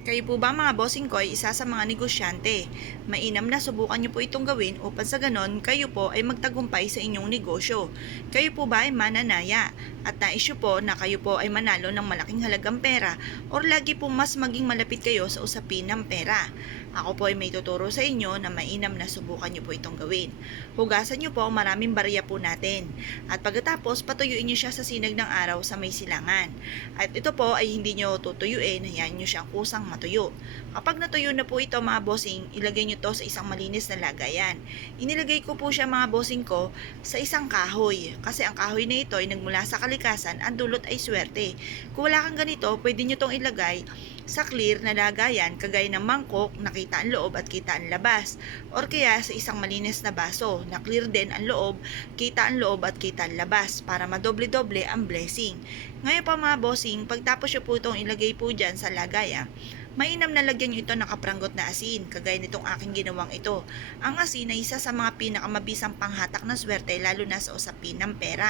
Kayo po ba mga bossing ko ay isa sa mga negosyante? Mainam na subukan niyo po itong gawin upang sa ganon kayo po ay magtagumpay sa inyong negosyo. Kayo po ba ay mananaya at nais niyo po na kayo po ay manalo ng malaking halagang pera or lagi pong mas maging malapit kayo sa usapin ng pera? Ako po ay may tuturo sa inyo na mainam na subukan niyo po itong gawin. Hugasan niyo po ang maraming barya po natin at pagkatapos patuyuin niyo siya sa sinag ng araw sa may silangan. At ito po ay hindi nyo tutuyuin, hayaan nyo siyang kusang matuyo. Kapag natuyo na po ito mga bossing, ilagay nyo to sa isang malinis na lagayan. Inilagay ko po siya mga bossing ko sa isang kahoy. Kasi ang kahoy na ito ay nagmula sa kalikasan, ang dulot ay swerte. Kung wala kang ganito, pwede nyo tong ilagay sa clear na lagayan kagaya ng mangkok na kita ang loob at kita ang labas. Or kaya sa isang malinis na baso na clear din ang loob, kita ang loob at kita ang labas para madoble-doble ang blessing. Ngayon pa mga bossing, pagtapos nyo po itong ilagay po dyan sa lagayan, mainam na lagyan nyo ito ng kaprangot na asin, kagaya nitong aking ginawang ito. Ang asin ay isa sa mga pinakamabisang panghatak ng swerte lalo na sa usapin ng pera.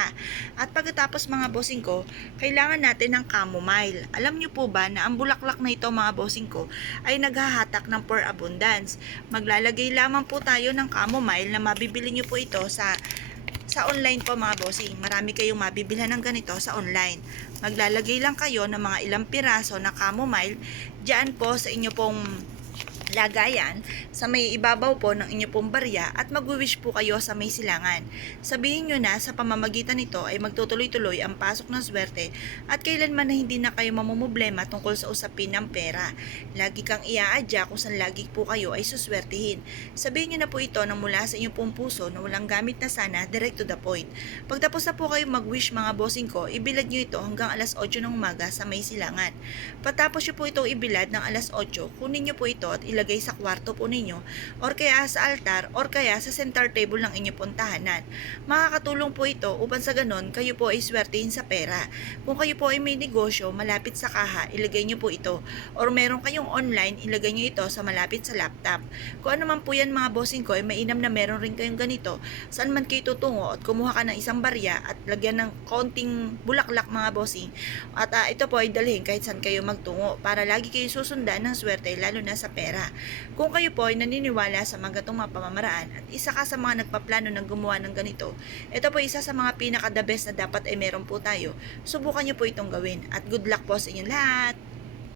At pagkatapos mga bossing ko, kailangan natin ng chamomile. Alam nyo po ba na ang bulaklak na ito mga bossing ko ay naghahatak ng for abundance. Maglalagay lamang po tayo ng chamomile na mabibili nyo po ito sa online po mga bossing. Marami kayong mabibilhan ng ganito sa online. Maglalagay lang kayo ng mga ilang piraso na chamomile diyan po sa inyo pong lagayan sa may ibabaw po ng inyo pong barya at mag-wish po kayo sa may silangan. Sabihin nyo na sa pamamagitan nito ay magtutuloy-tuloy ang pasok ng swerte at kailanman na hindi na kayo mamumblema tungkol sa usapin ng pera. Lagi kang iaadya kung saan lagi po kayo ay suswertihin. Sabihin nyo na po ito na mula sa inyong pong puso na walang gamit na sana, direct to the point. Pagtapos na po kayo mag-wish mga bossing ko, ibilad nyo ito hanggang alas 8 ng umaga sa may silangan. Patapos nyo po itong ibilad ng alas 8, kunin nyo po ito at ilagay sa kwarto po ninyo or kaya sa altar or kaya sa center table ng inyong pong tahanan. Makakatulong po ito upang sa ganon kayo po ay swertihin sa pera. Kung kayo po ay may negosyo malapit sa kaha, ilagay nyo po ito. Or meron kayong online, ilagay nyo ito sa malapit sa laptop. Kung ano man po yan mga bossing ko, ay mainam na meron rin kayong ganito. Saan man kayo tutungo at kumuha ka ng isang barya at lagyan ng konting bulaklak mga bossing. At ito po ay dalhin kahit saan kayo magtungo para lagi kayo susundan ng swerte lalo na sa pera. Kung kayo po ay naniniwala sa mga gatong mga pamamaraan at isa ka sa mga nagpaplano ng gumawa ng ganito, ito po isa sa mga pinaka-the best na dapat ay meron po tayo. Subukan nyo po itong gawin at good luck po sa inyong lahat!